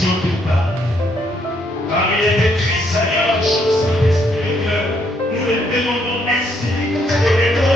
surtout pas. Car il est écrit, Seigneur, chose Saint-Esprit, que nous les demandons ainsi. Et nous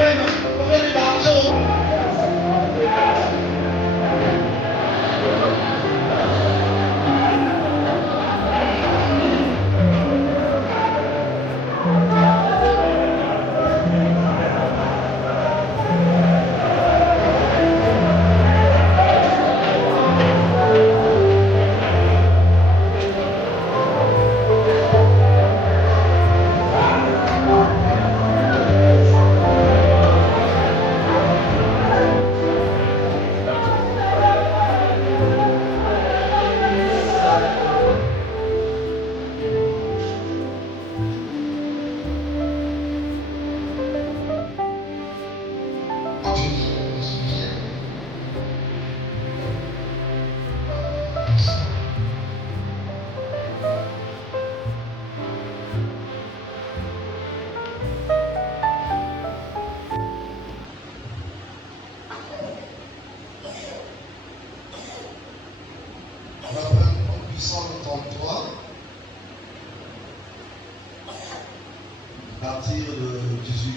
On va prendre en puissant le 33, à partir de 18.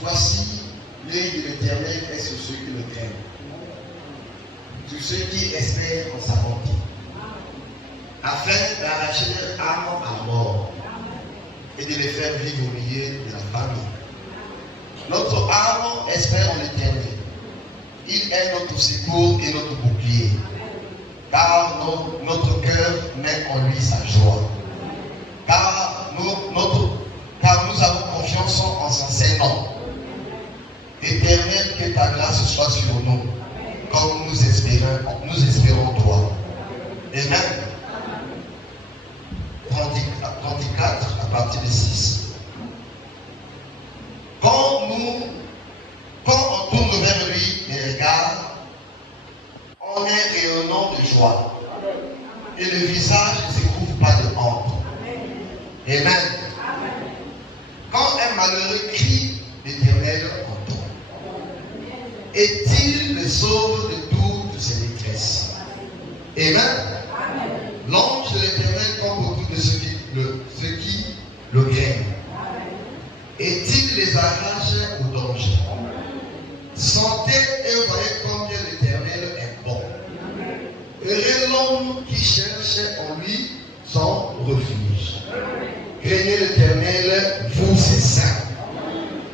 Voici, l'œil de l'Éternel est sur ceux qui le craignent, sur ceux qui espèrent en sa bonté, afin d'arracher leur âme à la mort et de les faire vivre au milieu de la famille. Notre âme espère en l'Éternel. Il est notre secours et notre bouclier. Car notre cœur met en lui sa joie. Car nous avons confiance en son Saint-Nom. Éternel, que ta grâce soit sur nous, comme nous espérons toi. Amen. 34 à partir de 6. Quand on tourne vers lui les regards, on est rayonnant de joie. Et le visage ne se couvre pas de honte. Amen. Quand un malheureux crie, l'Éternel entend. Et il le sauve de toutes ses détresses. Amen. L'ange de l'Éternel campe autour de ceux qui le craignent. Et il les arrache au danger. Sentez et voyez combien l'Éternel est bon. Heureux l'homme qui cherche en lui son refuge. Craignez l'Éternel, vous ses saints.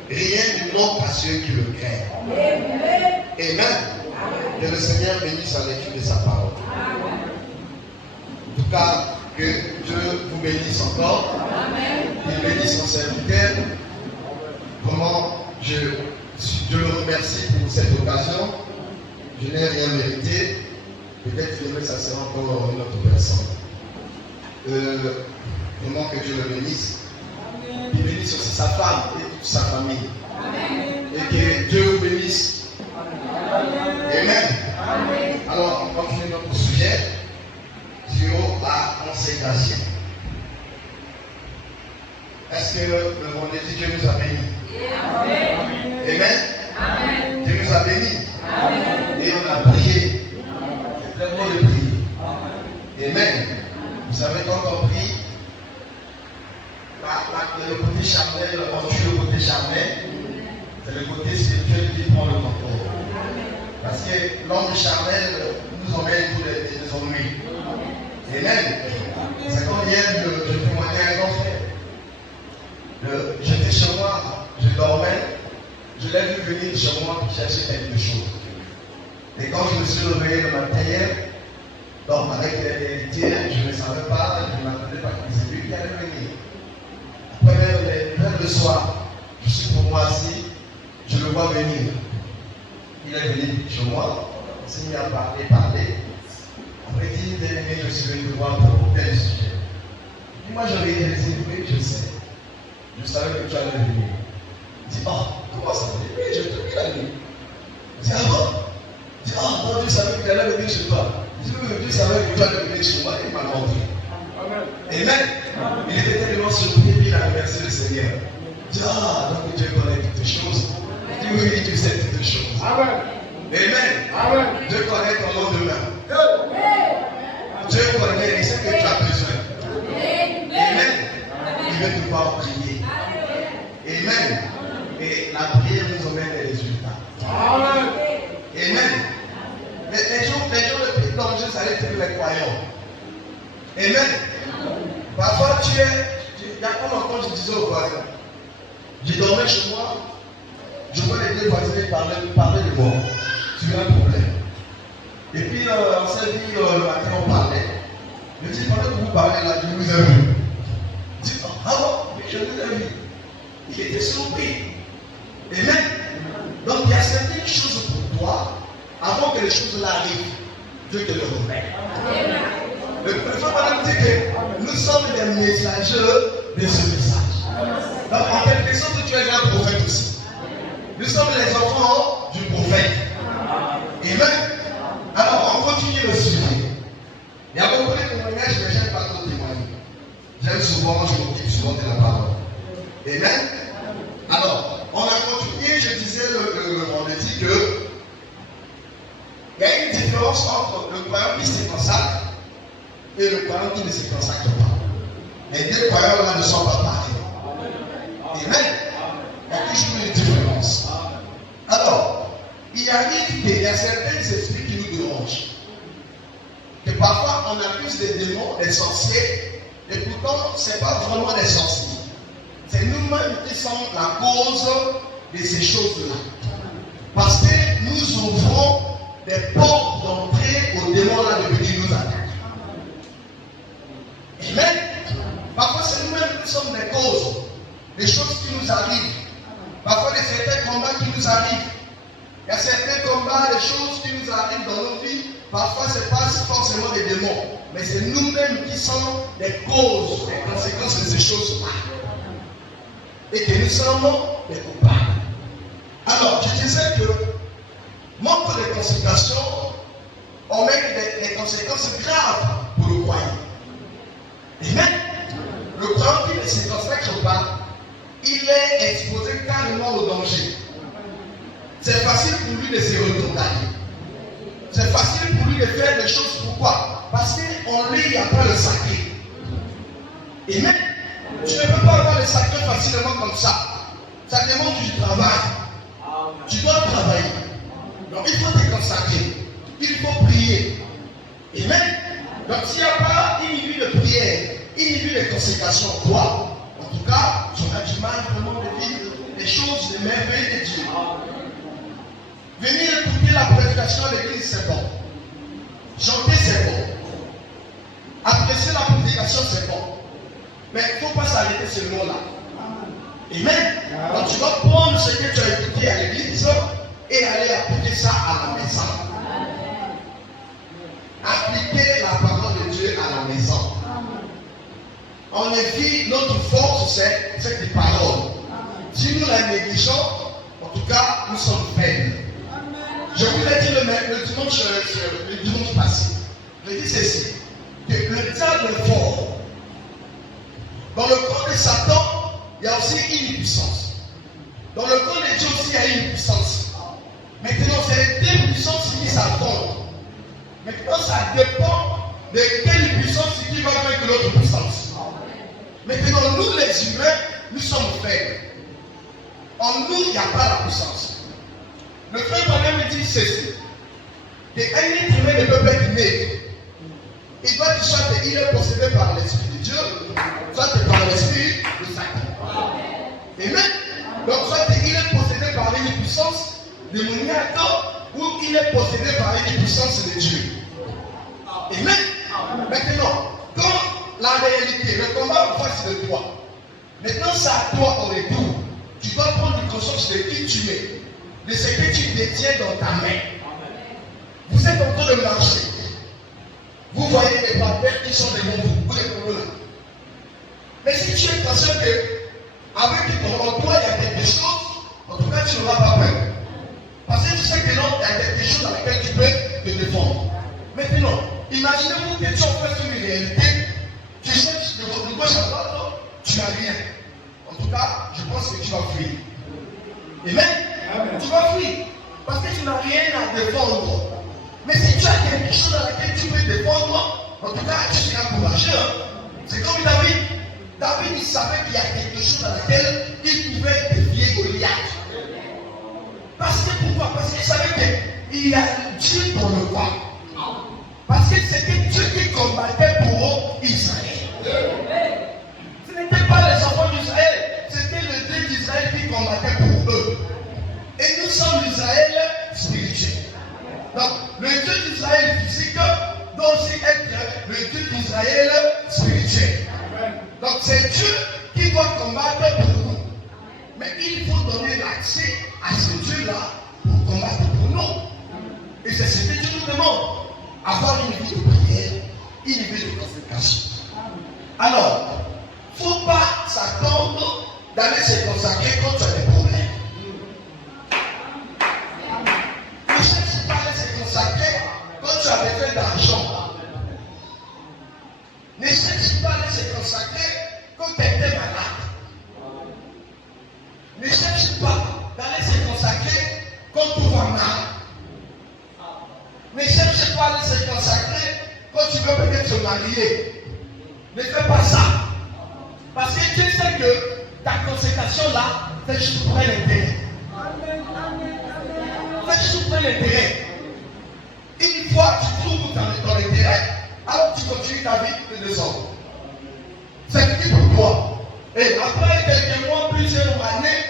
Rien ne manque à ceux qui le craignent. Amen. Que le Seigneur bénisse à l'étude de sa parole. En tout cas, que Dieu vous bénisse encore. Il bénisse son serviteur. Vraiment, je le remercie pour cette occasion. Je n'ai rien mérité. Peut-être que ça sera encore une autre personne. Vraiment que Dieu le bénisse. Il bénisse aussi sa femme et toute sa famille. Et que Dieu vous bénisse. Amen. Alors, on continue notre sujet sur la consécration. Est-ce que le vendredi, Dieu nous a bénis? Amen. Dieu nous a bénis. Et on a prié. C'est très beau de prier. Amen. Vous savez, quand on prie, le côté charnel, on tue le côté charnel, c'est le côté spirituel qui prend le contrôle. Parce que l'homme charnel nous emmène tous les ennuis. Amen. C'est comme hier, je témoignais à un grand frère. J'étais chez moi, je dormais, je l'ai vu venir chez moi pour chercher quelque chose. Et quand je me suis réveillé le matin hier, donc avec l'héritier, je ne savais pas, je ne m'attendais pas que c'est lui qui allait venir. Après le soir, je suis pour moi assis, je le vois venir. Il est venu chez moi, on s'est mis à parler. Après il dit, je suis venu te voir pour tel sujet. Et moi j'avais dit, oui, je sais. Je savais que tu allais venir. Il dit, comment ça va? Oui, je te dis la nuit. Il dit, ah bon? Il dit, non, tu savais qu'il allait venir chez toi. Il dit, oui, tu savais que tu allais venir chez moi. Il m'a montré. Amen. Il était tellement surpris, puis il a remercié le Seigneur. Il dit, donc Dieu connaît toutes les choses. oui, tu sais toutes choses. Amen. Amen. Dieu connaît ton nom demain. Dieu connaît les ce que tu as besoin. Amen. Il veut te voir prier. Amen. Et la prière nous emmène les résultats. Amen. Amen. Les gens le plus dangereux, ça allait être les croyants. Amen. Parfois, il y a pas longtemps, je disais aux voisins, je dormais chez moi, je vois les deux voisins parler de moi sur un problème. Et puis, on s'est dit, le matin, on parlait. Je dis, pendant que vous parlez là, je vous ai vu. Je dis, ah bon, je vous ai vu. Il était surpris. Amen. Donc, il y a certaines choses pour toi, avant que les choses arrivent, Dieu te le remet. Le préfet va nous dire que nous sommes des messagers de ce message. Donc, en quelque sorte, tu es un prophète aussi. Nous sommes les enfants du prophète. Amen. Alors, on continue le sujet. Il y a beaucoup de témoignages, mais je n'aime pas trop témoigner. J'aime souvent, je m'occupe souvent de la parole. Amen. Alors, on a continué, je disais on a dit que il y a une différence entre le croyant qui se consacre et le croyant qui ne se consacre pas. Les deux croyants là ne sont pas pareils. Amen. Il y a toujours une différence. Alors, il arrive qu'il y a certains esprits qui nous dérangent. Que parfois on accuse des démons, des sorciers, et pourtant ce n'est pas vraiment des sorciers. C'est nous-mêmes qui sommes la cause de ces choses-là. Parce que nous ouvrons des portes d'entrée aux démons là de venir nous attaquer. Amen. Parfois c'est nous-mêmes qui sommes les causes des choses qui nous arrivent. Parfois de certains combats qui nous arrivent. Il y a certains combats, des choses qui nous arrivent dans nos vies. Parfois ce n'est pas forcément des démons. Mais c'est nous-mêmes qui sommes les causes, les conséquences de ces choses-là. Et que nous sommes des coupables. Alors, je disais que manque de consécration on met des conséquences graves pour le croyant. Amen. Le croyant qui ne se consacre pas, il est exposé carrément au danger. C'est facile pour lui de se retourner. C'est facile pour lui de faire des choses. Pourquoi? Parce qu'en lui, il n'y a pas le sacré. Amen. Tu ne peux pas avoir le sacré facilement comme ça. Ça demande du travail. Tu dois travailler. Donc il faut te consacrer. Il faut prier. Amen. Donc s'il n'y a pas une vie de prière, une vie de consécration, toi, en tout cas, tu auras du mal vraiment de vivre les choses, les merveilles de Dieu. Venir écouter la prédication à l'église, c'est bon. Chanter, c'est bon. Apprécier la prédication, c'est bon. Mais il ne faut pas s'arrêter ce mot-là. Amen. Donc tu dois prendre ce que tu as écouté à l'église et aller appliquer ça à la maison. Appliquer la parole de Dieu à la maison. En effet, notre force, c'est cette parole. Si nous la négligeons, en tout cas, nous sommes faibles. Je vous l'ai dit le dimanche passé. Je dis ceci, que le diable est fort. Dans le corps de Satan, il y a aussi une puissance. Dans le corps de Dieu aussi, il y a une puissance. Maintenant, c'est les deux puissances qui s'affrontent. Maintenant, ça dépend de quelle puissance qui va vaincre l'autre puissance. Maintenant, nous les humains, nous sommes faibles. En nous, il n'y a pas la puissance. Le frère Branham me dit ceci. Qu'un être humain ne peut pas être né. Il doit dire soit qu'il est possédé par l'Esprit de Dieu, soit par l'Esprit de Satan. Amen. Donc, soit il est possédé par une puissance démoniaque ou il est possédé par une puissance de Dieu. Amen. Maintenant, quand la réalité, le combat en face de toi, maintenant c'est à toi au retour. Tu dois prendre conscience de qui tu es, de ce que tu détiens dans ta main. Vous êtes en train de marcher. Vous voyez les papels qui sont devant vous, vous les prenez là. Mais si tu es conscient qu'avec ton toi, il y a quelque chose, en tout cas, tu n'auras pas peur. Parce que tu sais que non, il y a quelque chose dans laquelle tu peux te défendre. Maintenant, imaginez-vous que tu en fais une réalité, tu cherches de gauche à droite, tu n'as rien. En tout cas, je pense que tu vas fuir. Amen. Tu vas fuir. Parce que tu n'as rien à défendre. Mais si tu as quelque chose dans laquelle tu peux défendre, en tout cas, tu seras courageux. C'est comme David. David, il savait qu'il y a quelque chose dans laquelle il pouvait défier Goliath. Parce que pourquoi? Parce qu'il savait qu'il y a Dieu dans le roi. Parce que c'était Dieu qui combattait pour Israël. Ce n'était pas les enfants d'Israël, c'était le Dieu d'Israël qui combattait pour eux. Et nous sommes l'Israël spirituel. Donc, le Dieu d'Israël physique doit aussi être le Dieu d'Israël spirituel. Donc, c'est Dieu qui doit combattre pour nous. Mais il faut donner l'accès à ce Dieu-là pour combattre pour nous. Et c'est ce que Dieu nous demande. Avoir une vie de prière, une vie de consécration. Alors, il ne faut pas s'attendre d'aller se consacrer quand tu as des problèmes. Ne cherche pas à se consacrer quand tu as besoin d'argent. Ne cherche pas à se consacrer quand tu étais malade. Ne cherche pas d'aller se consacrer quand tout va mal. Ne cherche pas à se consacrer quand tu veux peut-être se marier. Ne fais pas ça. Parce que tu sais que ta consécration là, c'est juste pour un intérêt. C'est juste pour un intérêt. Une fois tu trouves ton intérêt, alors tu continues ta vie de désordre. C'est fini pour toi. Et après quelques mois, plusieurs années,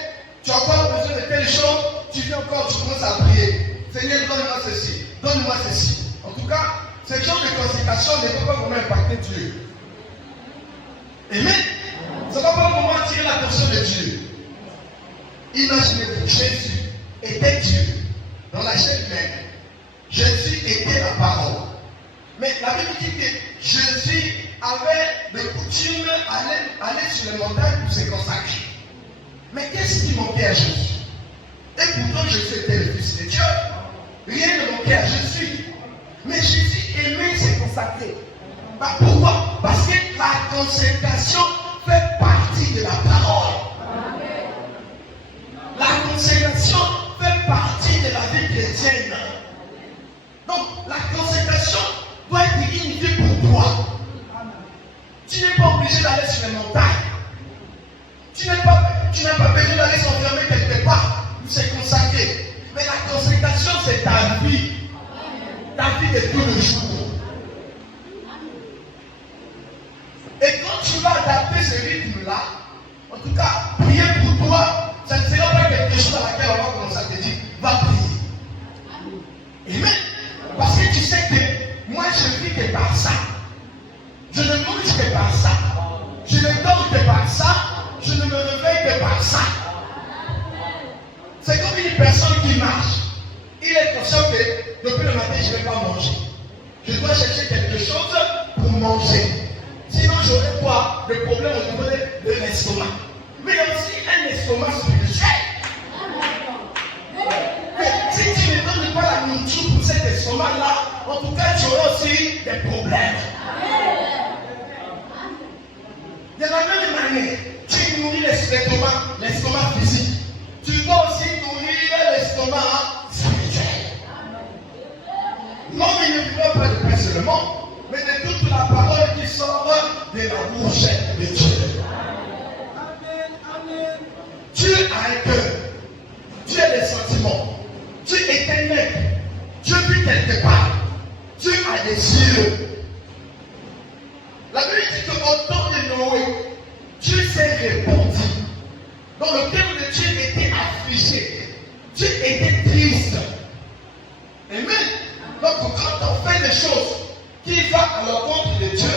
tu as encore besoin de telle chose, tu viens encore, tu commences à prier. Seigneur, donne-moi ceci, donne-moi ceci. En tout cas, ce genre de consécration ne peut pas vraiment impacter Dieu. Amen. Ça ne va pas vraiment tirer l'attention de Dieu. Imaginez-vous, Jésus était Dieu dans la chair humaine. Jésus était la parole. Mais la Bible dit que Jésus avait de coutume aller sur les montagnes pour se consacrer. Mais qu'est-ce qui manquait à Jésus? Et pourtant Jésus était le Fils de Dieu. Rien ne manquait à Jésus. Mais Jésus aimait se consacrer. Pourquoi? Parce que la consécration fait partie de la parole. La consécration fait partie de la vie chrétienne. Donc, la consécration doit être une vie pour toi. Tu n'es pas obligé d'aller sur les montagnes. Tu n'as pas besoin d'aller s'enfermer quelque part pour se consacrer. Mais la consécration, c'est ta vie. Ta vie de tous les jours. Et quand tu vas adapter ce rythme-là, en tout cas, prier pour toi, ça ne sera pas quelque chose à laquelle on va commencer à te dire, va prier. Amen. Parce que tu sais que moi, je vis que par ça. Je ne mange que par ça. Je ne dors que par ça. Je ne me réveille que par ça. C'est comme une personne qui marche. Il est conscient que depuis le matin, je ne vais pas manger. Je dois chercher quelque chose pour manger. Sinon, j'aurai quoi? Le problème au niveau de l'estomac. Mais il y a aussi un estomac spirituel. Mais si tu ne donnes pas la nourriture pour cet estomac-là, en tout cas, tu auras aussi des problèmes. De la même manière, tu nourris l'estomac physique. Tu dois aussi nourrir l'estomac spirituel. L'homme, il ne vivra pas de pain seulement, mais de toute la parole qui sort de la bouche de Dieu. Dieu a un cœur. Dieu a des sentiments. Dieu est un être. Dieu vit quelque part. Dieu a des yeux. La Bible dit qu'au temps de Noé, Dieu s'est répandu. Donc le cœur de Dieu était affligé. Dieu était triste. Amen. Donc quand on fait des choses qui vont à l'encontre de Dieu,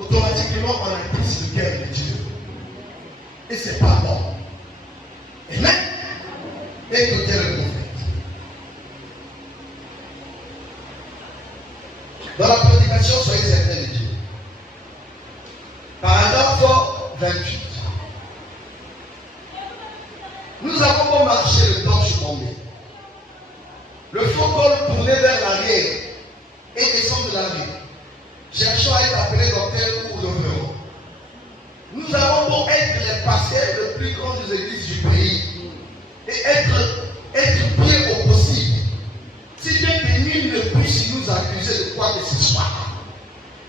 automatiquement on attriste le cœur de Dieu. Et c'est pas bon. Amen. Écoutez le prophète. Dans la prédication, soyez certains de Dieu. Paragraphe 28. Nous avons beau marcher, le torche tombé. Le faux col tourné vers l'arrière et descendre de la vie. Cherchons à être appelés docteur ou gouvernement. Nous avons beau être les pasteurs les plus grandes églises du pays et être vous accuser de quoi que ce soit.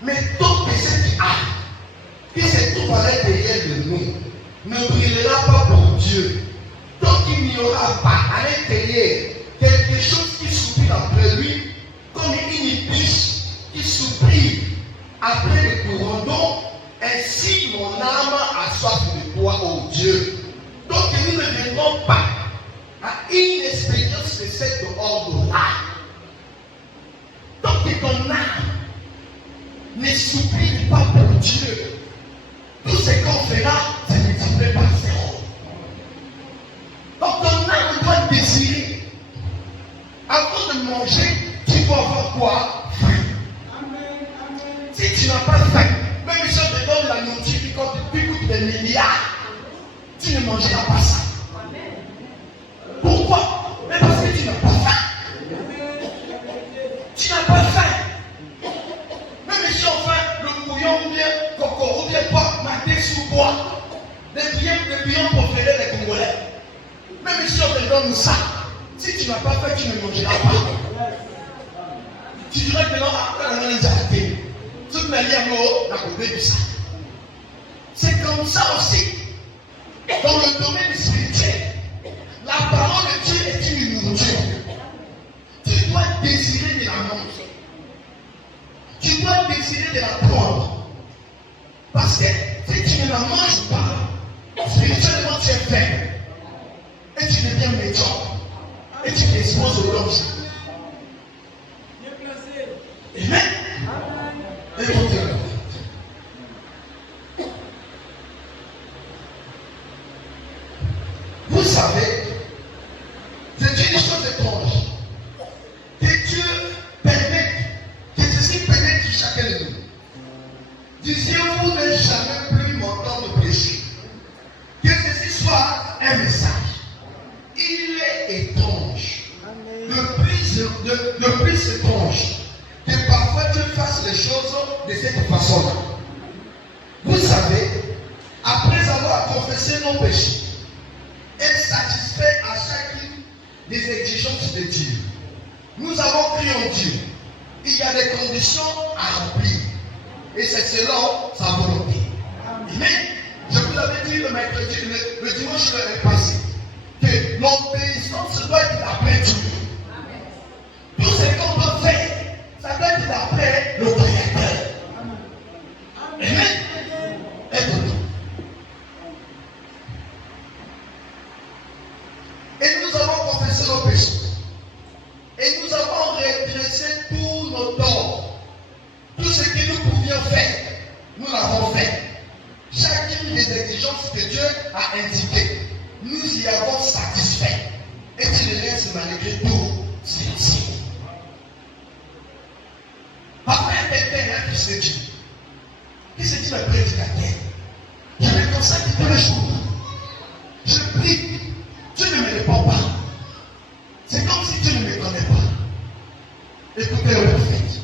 Mais tout péché qui se trouve à l'intérieur de nous ne brillera pas pour Dieu. Tant qu'il n'y aura pas à l'intérieur quelque chose qui soupire après lui, comme une épice qui soupire après le courant, ainsi mon âme a soif de toi, ô Dieu. Donc nous ne viendrons pas à une expérience de cet ordre-là. Tant que ton âme ne soupire pas pour Dieu, tout ce qu'on fera, ça ne multiplie par zéro. Donc ton âme doit désirer. Avant de manger, tu dois avoir quoi? Faim. Si tu n'as pas faim, même si on te donne la nourriture qui coûte des milliards, tu ne mangeras pas ça. Pourquoi? Mais parce que tu n'as pas faim. Tu n'as pas faim. Même si on fait le bouillon ou bien coco ou bien pas maté sous bois, les bouillons préférés des Congolais. Même si on te donne ça, si tu n'as pas faim, tu ne mangeras pas. Tu dirais que non, après on les a ratés. Toute ma vie à l'eau, la côté du ça. C'est comme ça aussi. Dans le domaine spirituel, la parole de Dieu est une nourriture. Tu dois désirer de la manger. Tu dois désirer de la prendre. Parce que si tu ne la manges pas, spirituellement tu es faible. Et tu deviens médiocre. Et tu t'exposes au danger. Amen. Écoutez. Vous savez, c'est une chose étrange que Dieu permette que ceci pénètre chacun de nous. Disiez-vous ne jamais plus m'entendre prêcher. Que ceci soit un message. Il est étrange. Le plus étrange que parfois Dieu fasse les choses de cette façon-là. Vous savez, après avoir confessé nos péchés, est satisfait à chacune des exigences de Dieu. Nous avons cru en Dieu. Il y a des conditions à remplir. Et c'est selon sa volonté. Amen. Je vous avais dit le dimanche passé que l'obéissance doit être d'après Dieu. Tout ce qu'on doit faire, ça doit être d'après le Créateur. Amen. Écoutez. Et nous avons confessé nos péchés. Et nous avons redressé tous nos torts. Tout ce que nous pouvions faire, nous l'avons fait. Chacune des exigences que Dieu a indiquées, nous y avons satisfait. Et tu le laisses malgré tout silencieux. Après, quelqu'un a qui se dit, le prédicateur, je me consacre tous les jours. Je prie. Dieu ne me répond pas. C'est comme si Dieu ne me connaît pas. Écoutez le prophète.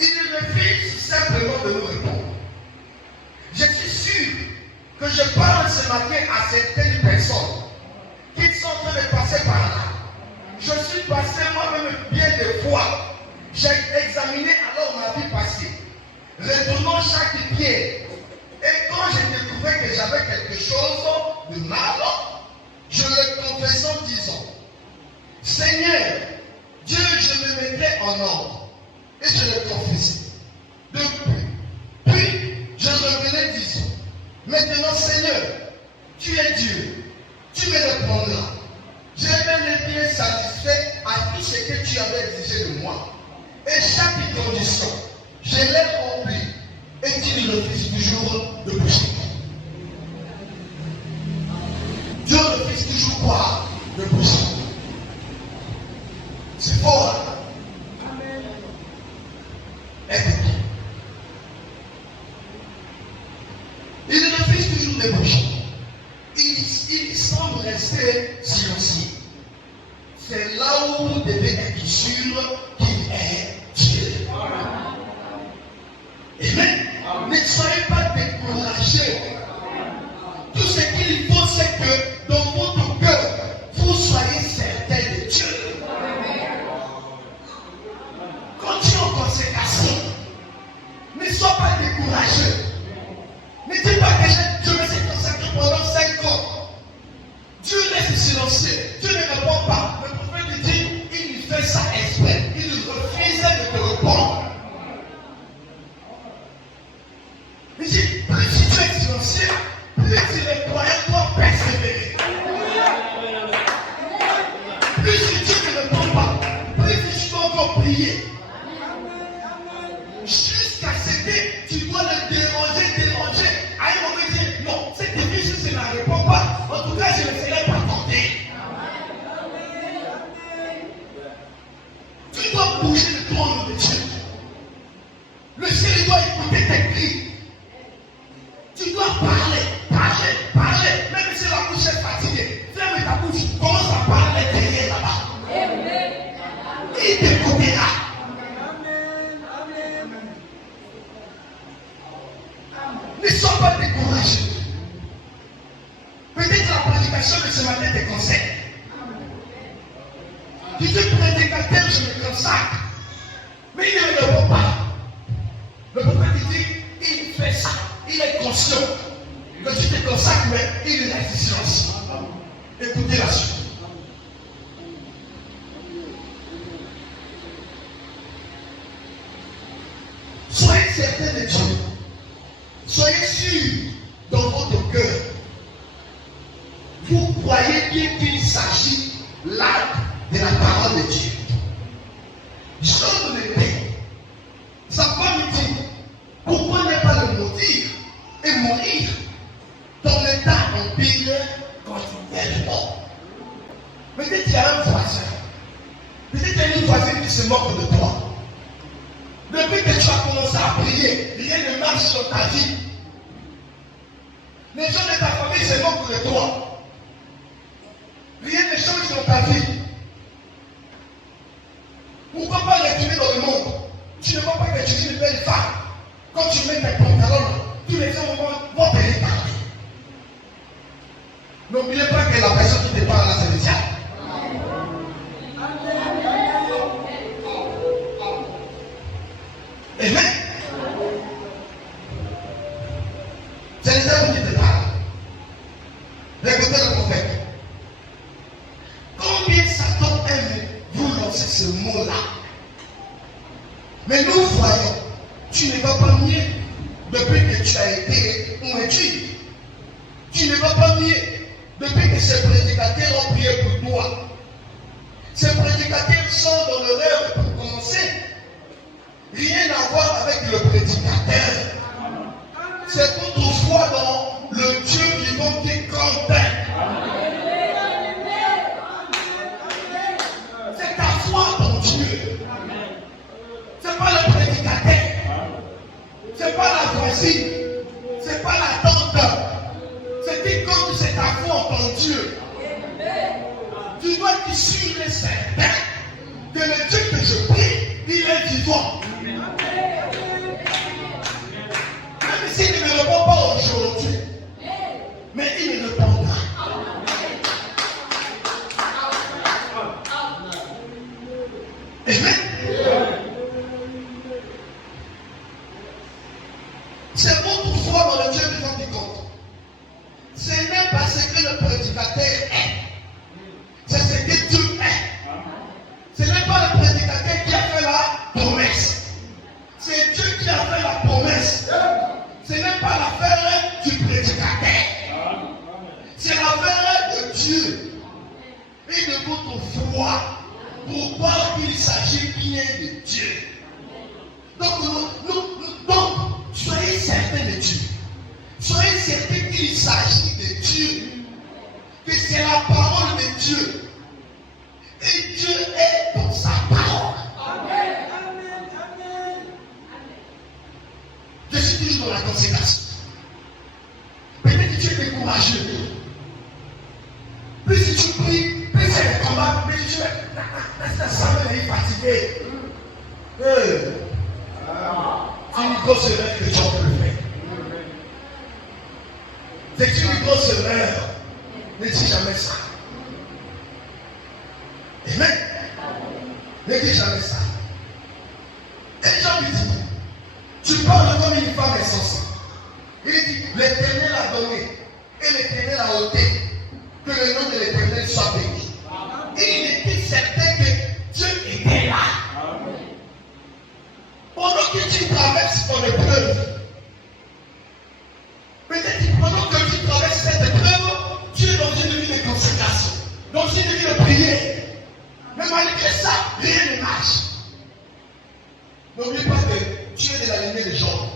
Il refuse simplement de nous répondre. Je suis sûr que je parle ce matin à certaines personnes qui sont en train de passer par là. Je suis passé moi-même bien des fois. J'ai examiné alors ma vie passée. Retournant chaque pied. Et quand j'ai découvert que j'avais quelque chose de mal, je le confessais en disant, Seigneur, Dieu, je me mettrai en ordre. Et je le confessais. Puis, je revenais disant, maintenant Seigneur, tu es Dieu, tu me répondras. J'ai bel et bien satisfait à tout ce que tu avais exigé de moi. Et chaque condition, je l'ai rempli. Et tu ne refuses toujours de pécher. Dieu refuse toujours quoi? De pécher. C'est fort. Amen. Écoutez. Il refuse toujours de pécher. Il semble rester silencieux. C'est là où vous devez être sûr qu'il est Dieu. Amen. Ne soyez pas découragés. Tout ce qu'il faut, c'est que dans votre cœur, vous soyez certain de Dieu. silencieux. Dieu ne répond pas. Le prophète dit, il fait ça exprès. Il refusait de te répondre. Il dit, plus si tu es silencieux, plus si les croyants doivent persévérer. Plus si Dieu ne répond pas, plus si tu dois encore prier. Jusqu'à ce que tu dois le déranger. À un moment, il dit, non, c'est difficile, je ne réponds pas. En tout cas, je ne serai pas tenté. Tu dois bouger le trône de Dieu. Le ciel doit écouter tes cris. Tu dois parler. Même si la bouche est fatiguée, ferme ta bouche, commence à parler derrière là-bas. Il t'écoutera. Ne sois pas découragé. Peut-être la prédication de ce matin te conseille. Tu dis prédicateur, je me consacre. Mais il ne le voit pas. Le prophète dit, il fait ça. Il est conscient que tu te consacres, mais il est l'existence. Écoutez la suite. Soyez certains de Dieu. Soyez sûrs dans votre cœur. Vous croyez bien qu'il s'agit là de la parole de Dieu. Jean le paix. Sa femme dit, pourquoi ne pas le maudire et mourir dans l'état empire quand il est mort? Peut-être qu'il y a un voisin. Peut-être qu'il y a une voisine qui se moque de toi. Depuis que tu as commencé à prier, rien ne marche dans ta vie. Les gens de ta famille se moquent de toi. Rien ne change dans ta vie. Pourquoi pas retourner dans le monde? Tu ne vois pas que tu es une belle femme. Quand tu mets tes pantalons, tous les gens vont te regarder. N'oubliez pas que la personne qui te parle là, c'est le diable. Amen. C'est les hommes qui te parlent. Écoutez le prophète. Combien Satan aime vous lancer ce mot-là? Mais nous voyons, tu ne vas pas mieux depuis que tu as été convaincu. Tu ne vas pas mieux depuis que ces prédicateurs ont prié pour toi. Ces prédicateurs sont dans l'erreur pour commencer. Rien à voir avec le prédicateur. C'est votre foi dans le Dieu vivant qui compte. C'est ta foi dans Dieu. C'est pas le prédicateur. C'est pas la voisine. C'est pas la tante. C'est qui compte, c'est ta foi en Dieu. Tu dois être sûr et certain que le Dieu que je prie, il est vivant. Même s'il ne me répond pas aujourd'hui, mais il me répondra. Amen. C'est votre foi dans le Dieu vivant qui compte. Ce n'est pas ce que le prédicateur est. C'est ce que Dieu est. Ce n'est pas le prédicateur qui a fait la promesse. C'est Dieu qui a fait la promesse. Ce n'est pas l'affaire du prédicateur. C'est l'affaire de Dieu et de votre foi pour voir qu'il s'agit bien de Dieu. Donc, soyez certains de Dieu. Soyez certains qu'il s'agit de Dieu. Que c'est la parole de Dieu. Et Dieu est dans sa parole. Je suis toujours dans la conséquence. Peut-être que tu es découragé. Plus si tu pries, plus c'est le combat, plus tu es fatigué. C'est une grosse erreur que Dieu peut le faire. C'est une grosse erreur. Ne dis jamais ça. Amen. Ne dis jamais ça. Et les gens lui disent, tu parles comme une femme insensée. Il dit, l'Éternel a donné et l'Éternel a ôté. Que le nom de l'Éternel soit béni. Il était certain que Dieu était là. Pendant que tu traverses ton épreuve, peut-être que pendant que tu traverses cette épreuve, tu es dans une vie de consécration, dans une vie de prière. Mais malgré ça, rien ne marche. N'oublie pas que tu es de la lignée des gens.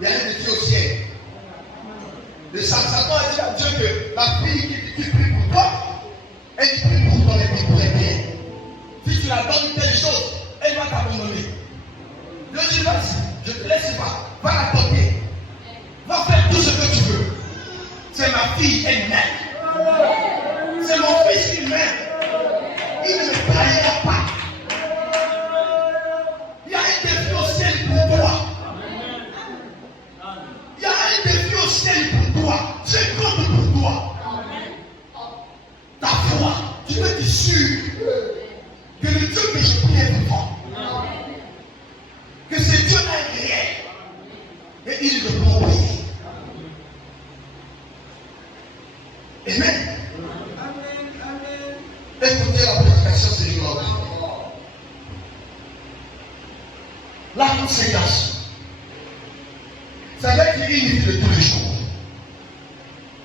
Il y a un défi au ciel. Le Satan a dit à Dieu que la fille qui prie pour toi, elle prie pour ton époux très bien. Si tu la donnes telle chose, elle va t'abandonner. Dieu dit, vas-y, je te laisse pas, va la toquer. Va faire tout ce que tu veux. C'est ma fille, elle m'aime. C'est mon fils qui m'aime. Il ne me trahira pas. Il y a un défi au ciel pour toi. Il y a un défi au ciel pour toi. Je compte pour toi. Ta foi, tu peux être sûr que le Dieu que je prie est vivant. Que ce Dieu est réel. Et il est le bon pays. Amen. Écoutez la prédication ce jour-là. La conséquence. Ça va être une vie de tous les jours.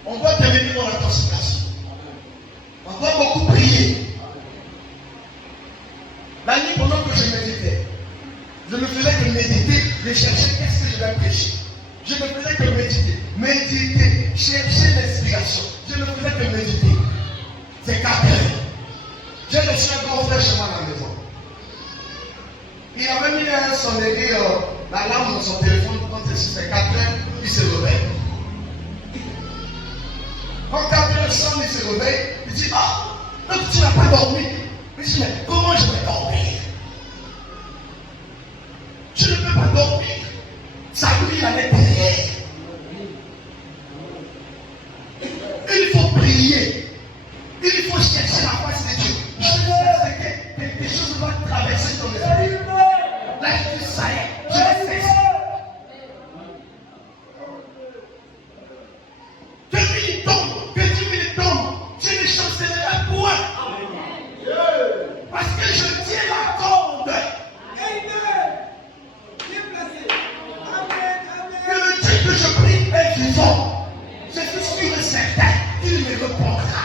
On doit devenir dans la conséquence. On doit beaucoup prier. La nuit, pendant que je méditais, je ne faisais que méditer, je cherchais qu'est-ce que je vais prêcher. Je ne faisais que méditer, chercher l'inspiration. Je ne faisais que méditer. C'est 4 heures. J'ai reçu un grand frère chez moi à la maison. Il avait mis un sonnerie, l'alarme dans son téléphone quand c'était 4 heures, il se réveille. Quand 4 heures sonne, il se réveille, il dit, ah, donc tu n'as pas dormi. Je dis, mais comment je vais dormir? Je ne peux pas dormir. Sa nuit, il allait derrière. Il faut prier. Il faut chercher la face de Dieu. Je sais que quelque chose va traverser ton esprit. Là, je dis, ça y est, je l'ai fait. Que lui il tombe, que Dieu il tombe. Dieu ne chancellera point. Parce que je tiens la corde. Que le Dieu que je prie est vivant. Je suis sûr et certain qu'il me répondra.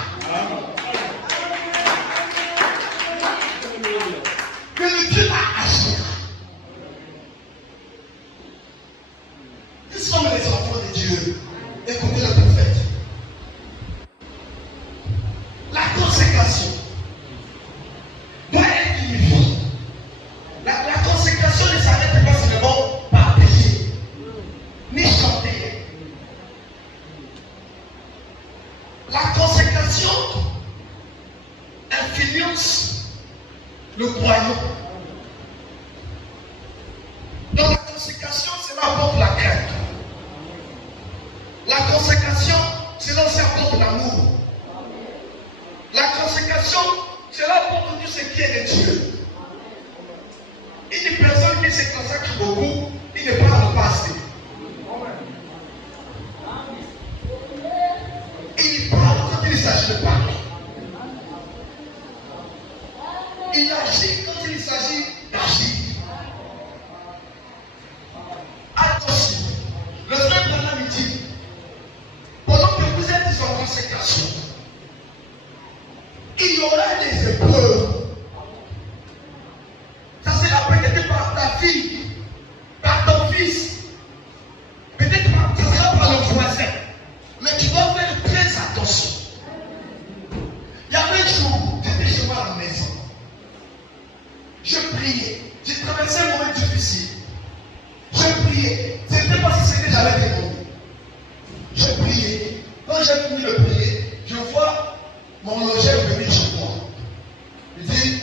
Que le Dieu là agira. Nous sommes les enfants de Dieu. Écoutez le prophète. La consécration doit être une vie. La consécration ne s'arrête pas seulement par prier, ni chanter. La consécration influence le croyant. Dans la consécration, cela apporte la crainte. La consécration, cela apporte l'amour. La consécration, cela apporte tout ce qui est de Dieu. Une personne qui se consacre beaucoup, il ne parle pas assez. Il parle quand il s'agit de parler. Il agit quand il s'agit d'agir. Attention, le frère Branham dit, pendant que vous êtes en consécration, il y aura des épreuves. Ça sera peut-être par ta fille, par ton fils, peut-être ça sera par le voisin. Mais tu dois faire très attention. Il y avait un jour, j'étais chez moi à la maison. Je priais. J'ai traversé un moment difficile. Je priais. Ce n'était pas ce que j'avais demandé. Je priais. Quand j'ai fini de prier, je vois mon logeur venir chez moi. Il dit,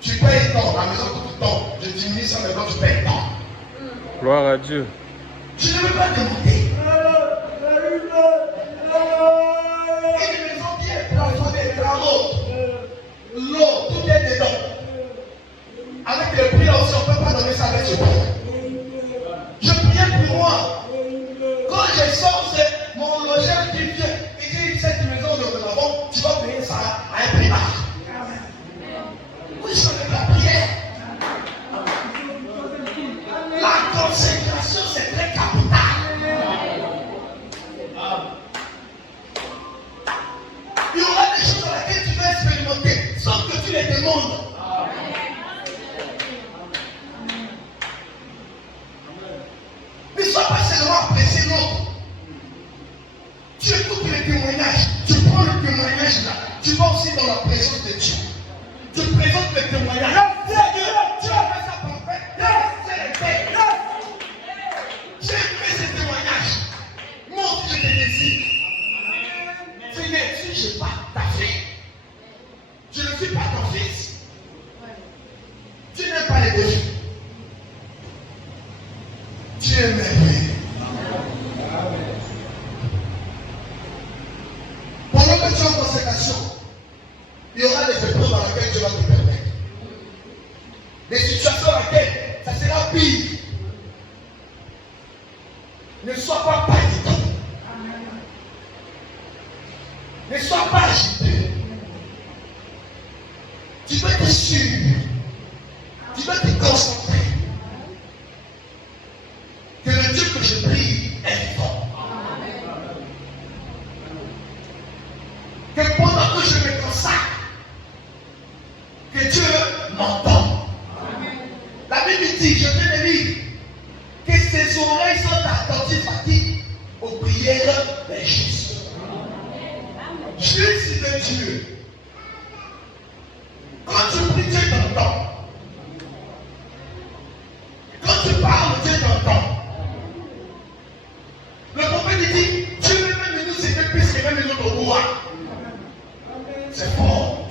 tu payes tant, la maison coûte tant. Je diminue ça, mais quand tu payes tant. Gloire à Dieu. Je ne veux pas demander. Une maison qui est plafonnée, travaux, l'eau, tout est dedans. Avec le prix aussi, on ne peut pas donner ça avec ce prix. Je priais pour moi. Quand je sors, c'est mon logeur qui vient. Il dit, cette maison, nous ne l'avons monde. Ne sois pas seulement apprécié l'autre. Tu écoutes les témoignages, tu prends le témoignage là, tu vas aussi dans la présence de Dieu. Tu présentes le témoignage. Tu as fait ça parfait. J'ai aimé ce témoignage. Moi aussi je te décide. Seigneur, si je n'ai pas ta fille, je ne suis pas ton fils. Tu n'aimes pas les deux. Tu es merveilleux. Pendant que tu es en consécration, il y aura des épreuves dans lesquelles Dieu va te permettre. Des situations dans lesquelles ça sera pire. Ne sois pas paniqué. Ne sois pas agité. Tu dois être sûr. Tu dois te concentrer. Que le Dieu que je prie est vivant. Que pendant que je me consacre, que Dieu m'entende. La Bible dit, je viens de lire, que ses oreilles sont attentives à qui? Aux prières des justes. Juste de Dieu. Quand tu pries, Dieu t'entend. Quand tu parles, Dieu t'entend. Le prophète dit, Dieu veut même nous aider plus que même les autres rois. C'est fort.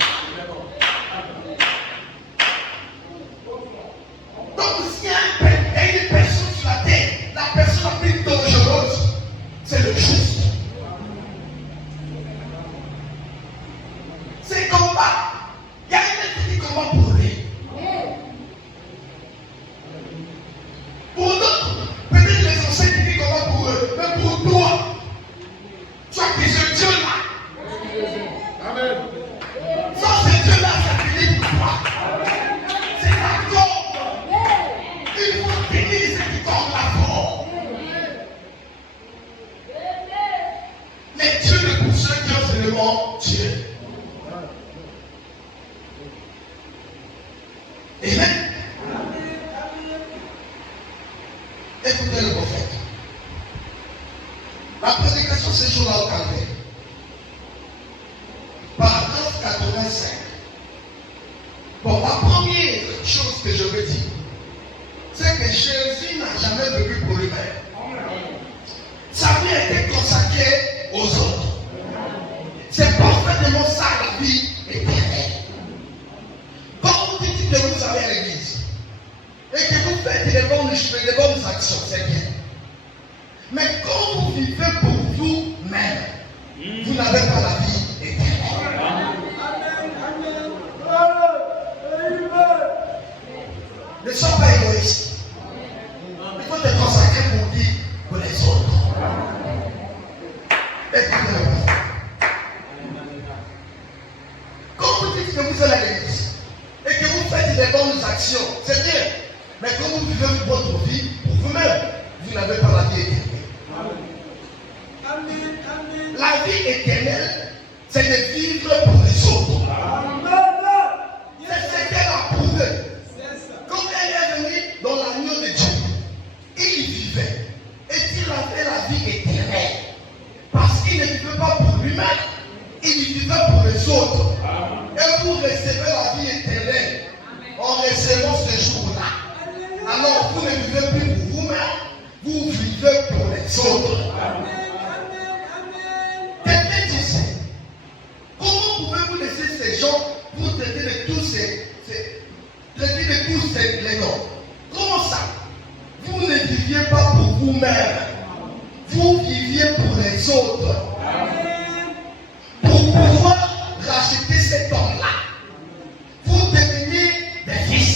Donc s'il y a une personne sur la terre, la personne la plus dangereuse, c'est le juste. C'est combat. Il y a un petit combat pour lui. Pour d'autres, peut-être les anciens qui combat pour eux, mais pour toi, tu as que ce Dieu-là. Amen. Sans ce Dieu-là, ça finit pour toi. C'est la corde. Il faut finir cette corde là fort. Mais Dieu ne pour ceux qui ont seulement Dieu. Amen. Écoutez le prophète. La prédication ce jour-là au Calvaire. Paragraphe 85. Bon, la première chose que je veux dire, c'est que Jésus n'a jamais vécu pour lui-même. Sa vie a été consacrée aux autres. C'est parfaitement ça la vie éternelle. Quand vous dites que vous allez à l'église et que vous faites des bonnes actions, c'est bien. Mais quand vous vivez pour vous-même, vous n'avez pas la vie éternelle. Ne sois pas égoïste. Il faut te consacrer pour qui? Pour les autres. Écoutez-le. Quand vous dites que vous allez à l'église et que vous faites des bonnes actions, c'est bien. Mais quand vous vivez votre vie pour vous-même, vous n'avez pas la vie éternelle. La vie éternelle, c'est de vivre pour les autres. C'est ce qu'elle a prouvé. Quand elle est venue dans l'agneau de Dieu, il vivait. Et il avait la vie éternelle. Parce qu'il ne vivait pas pour lui-même, il vivait pour les autres. Et vous recevez la vie éternelle en recevant ce jour-là. Alors vous ne vivez plus pour vous-même, vous vivez pour les autres. Quelqu'un disait, comment pouvez-vous laisser ces gens pour traiter de tous les noms? Comment ça? Vous ne viviez pas pour vous-même, vous viviez pour les autres. Pour pouvoir racheter cet homme-là, vous deveniez des fils.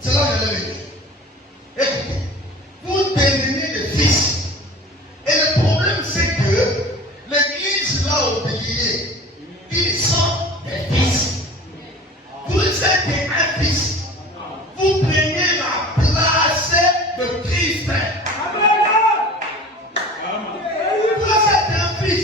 C'est là que je l'ai dit. Écoutez, vous devenez des fils. Et le problème, c'est que l'église l'a oublié. Ils sont des fils. Vous êtes un fils. Vous prenez la place de Christ. Vous êtes un fils.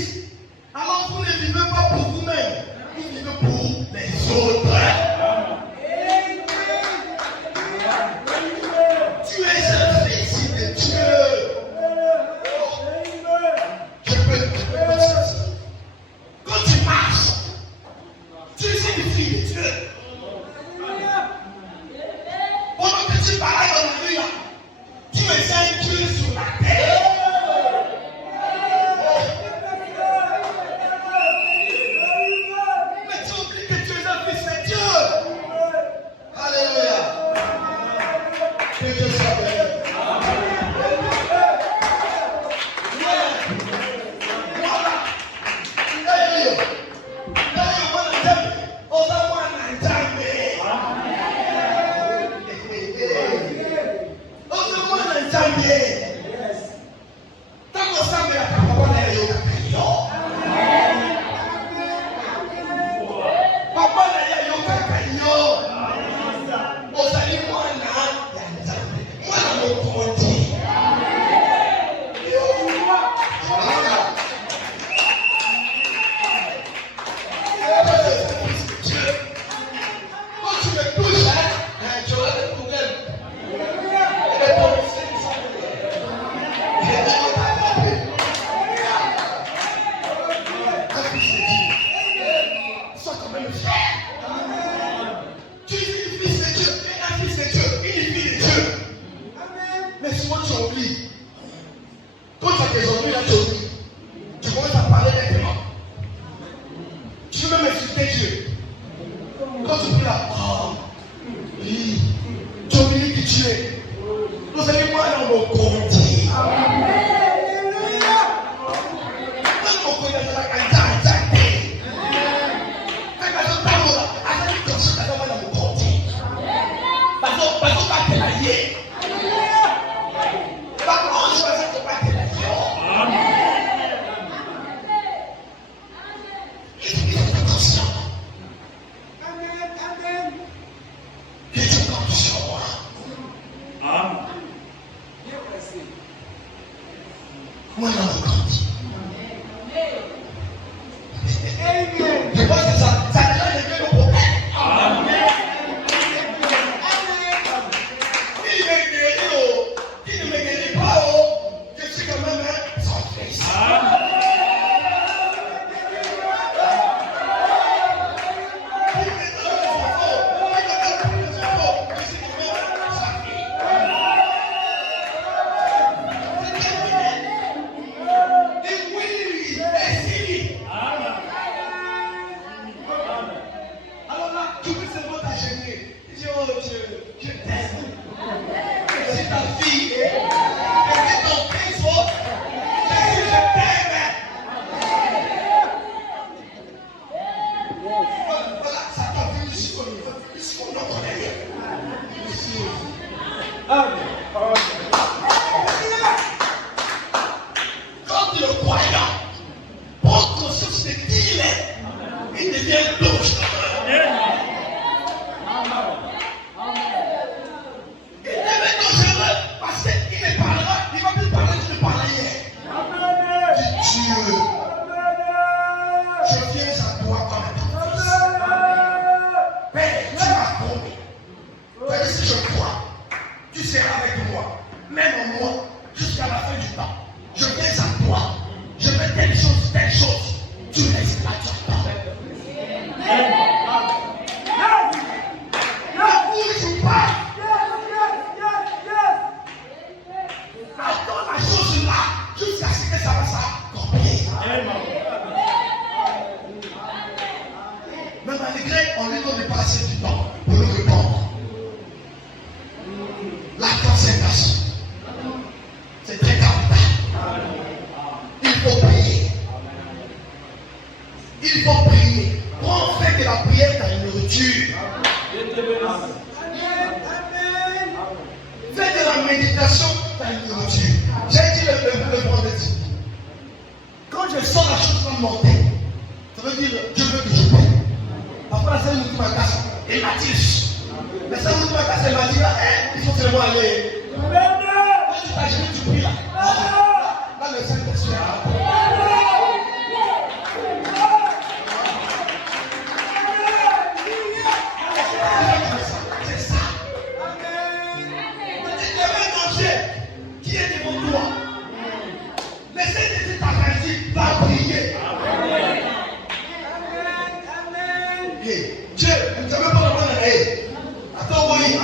Attends, oui,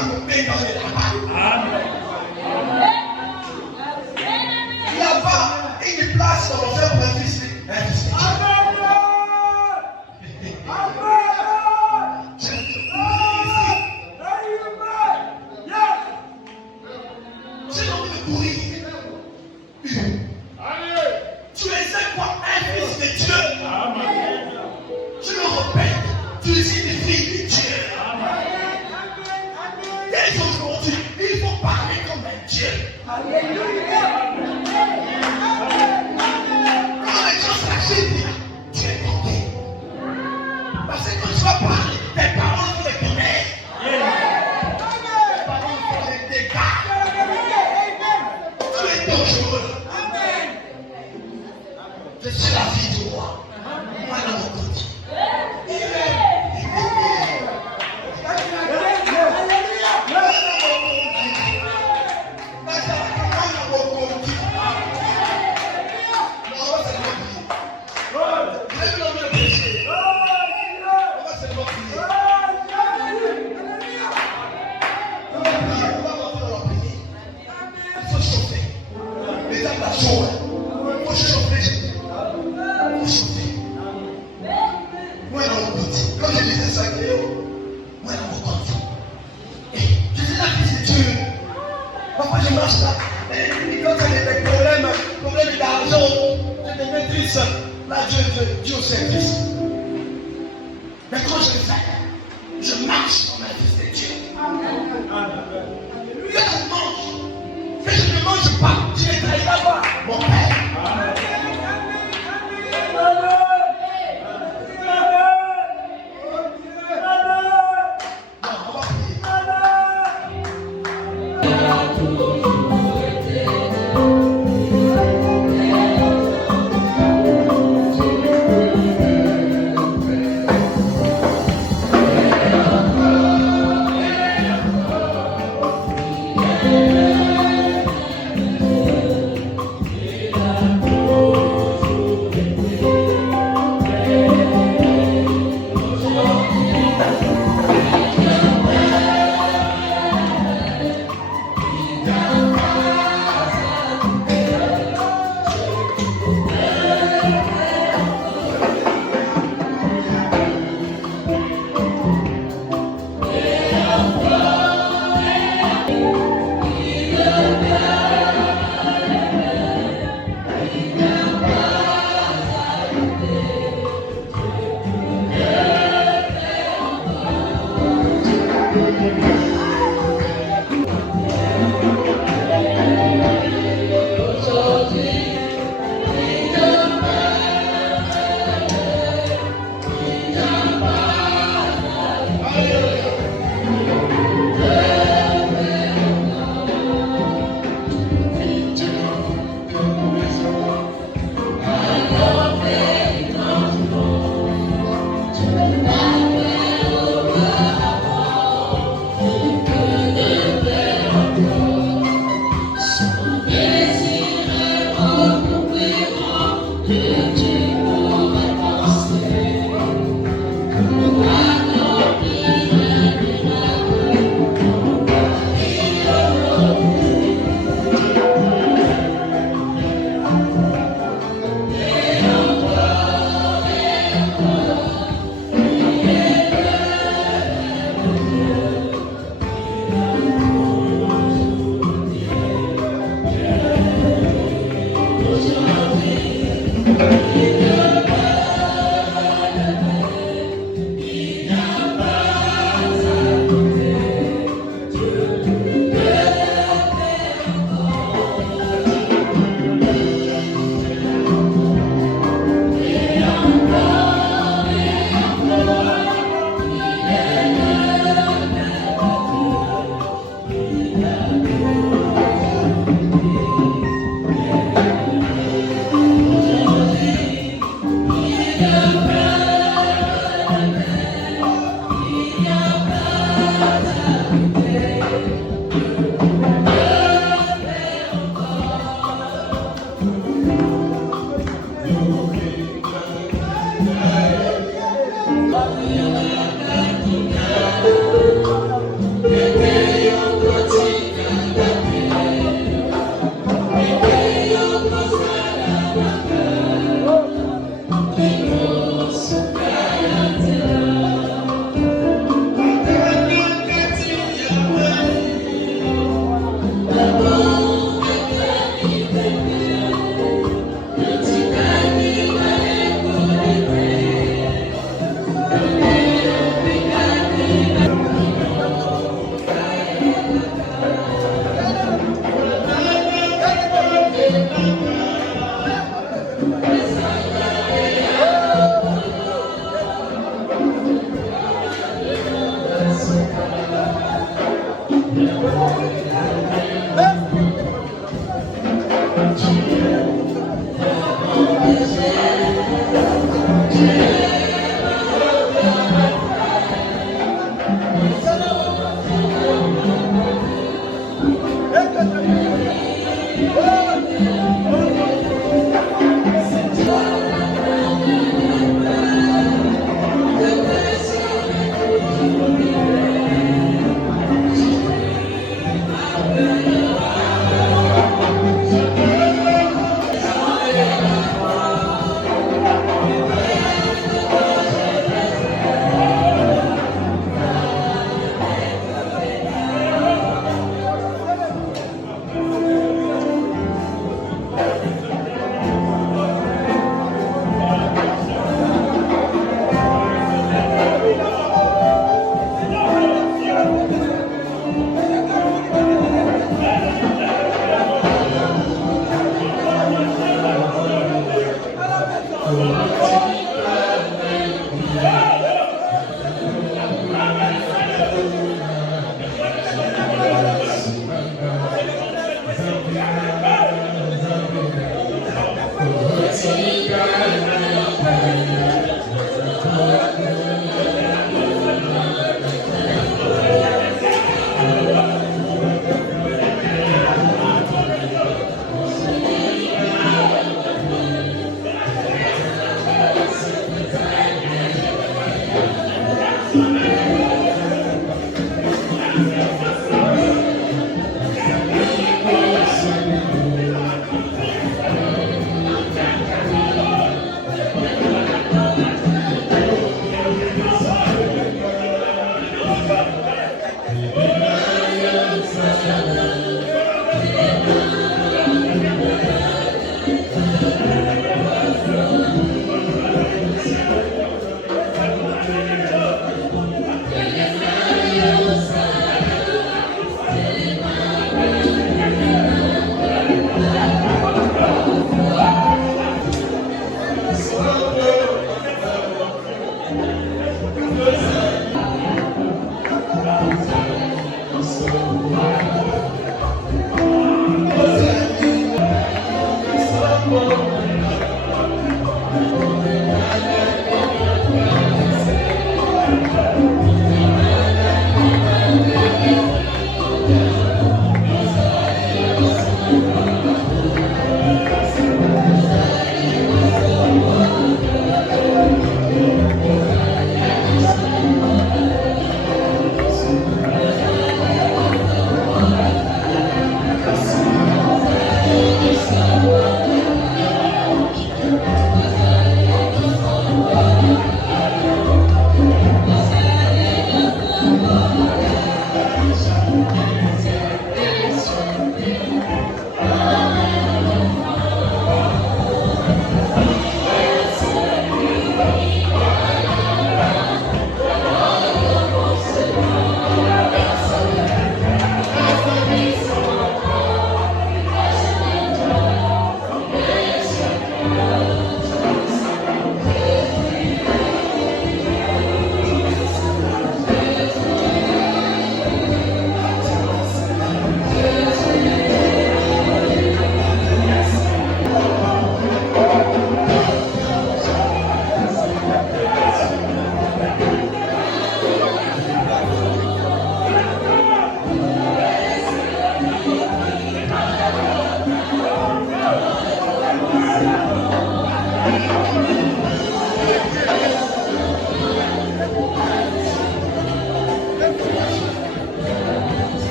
prêcher. On va seulement prier. On va prier. On va monter dans la prière. Il faut chauffer. Les dames la joie. Il faut chauffer. Il faut chauffer. Moi, dans mon côté, quand je disais ça, moi, dans mon côté. Je dis la vie, c'est Dieu. Papa, je marche là. Et quand il y a des problèmes d'argent, je deviens triste. Là, Dieu au service. Mais quand je fais, je marche dans la vie de Dieu. Alléluia. Je mange. Mais je ne mange pas. Je ne trahis pas mon Père.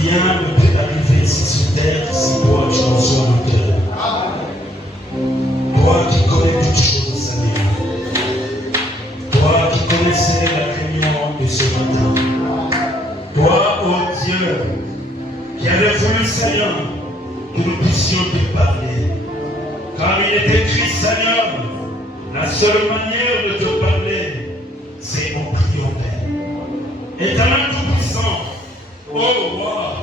Rien ne peut arriver ici sur terre si toi tu en sois l'auteur. Toi qui connais toutes choses, Seigneur. Toi qui connaissais la réunion de ce matin. Toi, oh Dieu, qui avais voulu, Seigneur, que nous puissions te parler. Car il est écrit, Seigneur, la seule manière de te parler, c'est en priant, Père. Éternel Tout-Puissant, oh roi,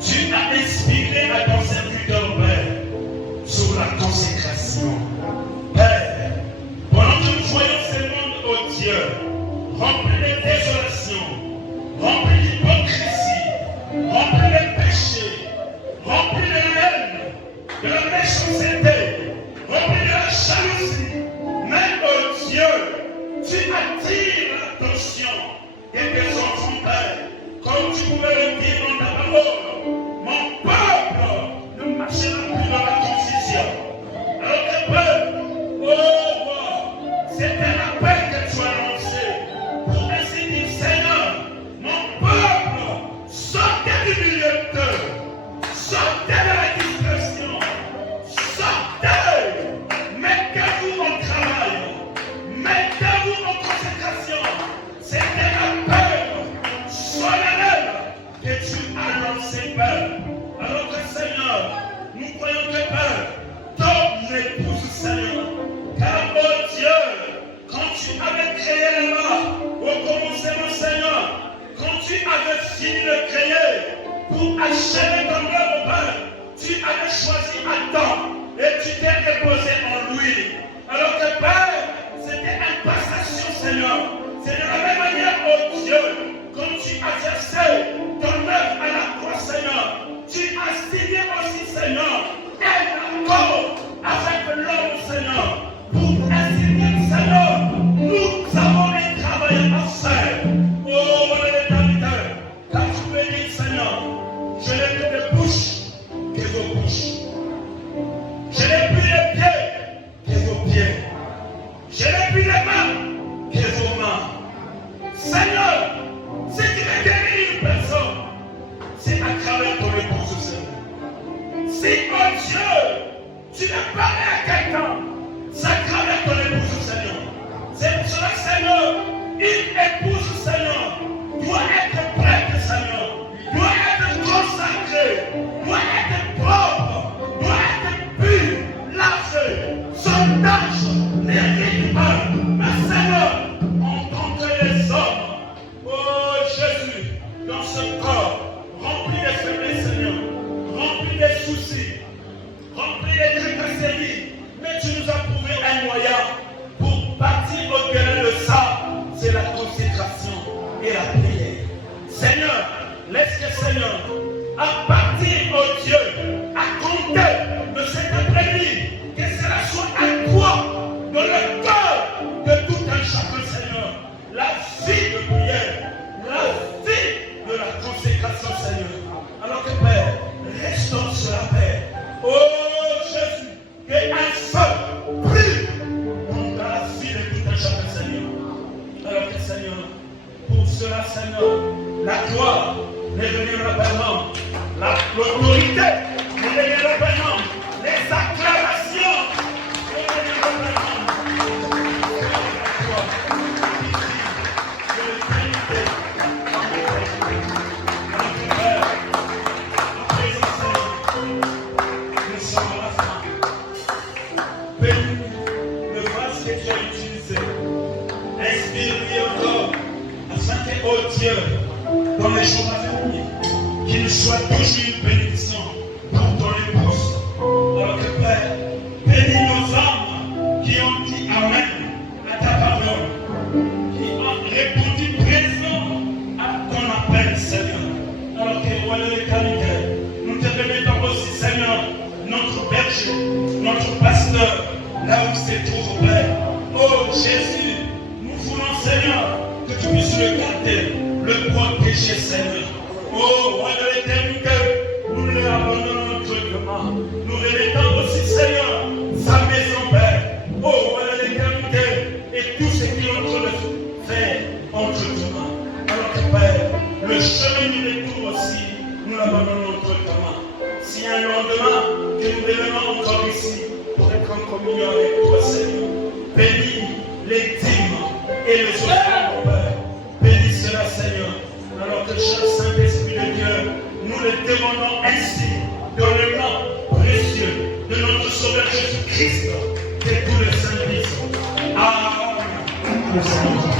tu as inspiré à ton serviteur, Père, sur la consécration. Père, pendant que nous voyons ces mondes, oh Dieu, remplis de désolation, remplis d'hypocrisie, remplis de péché, remplis de haine, de la méchanceté, remplis de la jalousie. Mais, oh Dieu, tu attires l'attention de tes enfants, Père, comme tu pouvais le dire dans ta parole. Mon peuple ne marchera plus dans la confusion. Alors que Père, oh roi, c'était l'appel que tu as lancé pour ainsi dire, Seigneur, mon peuple, sortez du milieu d'eux, sortez de la discrétion, sortez, mettez-vous au travail, mettez-vous en consécration. C'était l'appel solennel que tu as lancé, Père. Alors que Seigneur, nous croyons que Père, ton épouse, Seigneur, car oh Dieu, quand tu avais créé l'homme au commencement, Seigneur, quand tu avais fini de créer pour achever ton œuvre, Père, tu avais choisi Adam et tu t'es déposé en lui. Alors que Père, c'était une passation, Seigneur. C'est de la même manière, oh Dieu, quand tu as versé ton œuvre à la croix, Seigneur, tu as signé aussi, Seigneur, un accord avec l'homme, Seigneur, pour ainsi dire, Seigneur, nous avons un travail à faire. Oh, mon éternité, car tu peux dire, Seigneur, je n'ai plus de bouche que vos bouches. Je n'ai plus de pieds que vos pieds. Je n'ai plus de mains que vos mains. Seigneur, si tu veux guérir une personne, c'est à travers ton épouse, Seigneur. Si, oh Dieu, tu veux parler à quelqu'un, c'est à travers ton épouse, Seigneur. C'est pour cela, Seigneur, une épouse, Seigneur, doit être prête, Seigneur, doit être consacrée, doit être propre, doit être pure, lavée. Son âge n'hérite pas. Mais Seigneur, en tant que les hommes, oh Jésus, dans ce corps, rempli de faiblesses, Seigneur, rempli de soucis, rempli de tracasseries, mais tu nous as prouvé un moyen pour partir au-delà de ça, c'est la consécration et la prière. Seigneur, laisse que Seigneur, à partir, oh Dieu, à compter de cet après-midi, que cela soit à toi, dans le cœur de tout un chacun, Seigneur, la vie de prière, la vie de la consécration, Seigneur. Alors que Père, restons sur la paix. Oh Jésus, que un feu brûle Seigneur, la gloire ne viendra pas non. L'autorité ne viendra pas non. Les acclamations ne viendront pas non. La gloire, ici, de l'éternité, notre Père, en présence nous sommes à la fin. Bénis le vase que tu as utilisé. Inspire-lui encore, afin que, oh Dieu, dans les jours à venir, qu'il soit toujours une bénédiction pour ton épouse. Alors que Père, bénis nos âmes qui ont dit Amen à ta parole, qui ont répondu présent à ton appel, Seigneur. Alors que, roi de l'éternité, nous te remettons aussi, Seigneur, notre berger, notre pasteur, là où se trouve, Père. Oh Jésus, nous voulons, Seigneur, que tu puisses le garder, le protéger, Seigneur. Oh, roi de l'éternité, nous lui abandonnons notre demande. Nous remettons aussi, Seigneur, sa maison, Père. Oh, roi de l'éternité, et tout ce qu'il est en train de faire entre tes mains. Alors que, Père, le chemin du retour aussi, nous l'abandonnons entre tes mains. S'il y a un lendemain, que nous revenons encore ici pour être en communion avec toi, Seigneur. Bénis les dîmes et les offrandes, Père. Bénis cela, Seigneur. Alors que chaque Saint-Esprit de Dieu, nous le demandons ainsi, dans le nom précieux de notre Sauveur Jésus-Christ, et tous les saints disent Amen.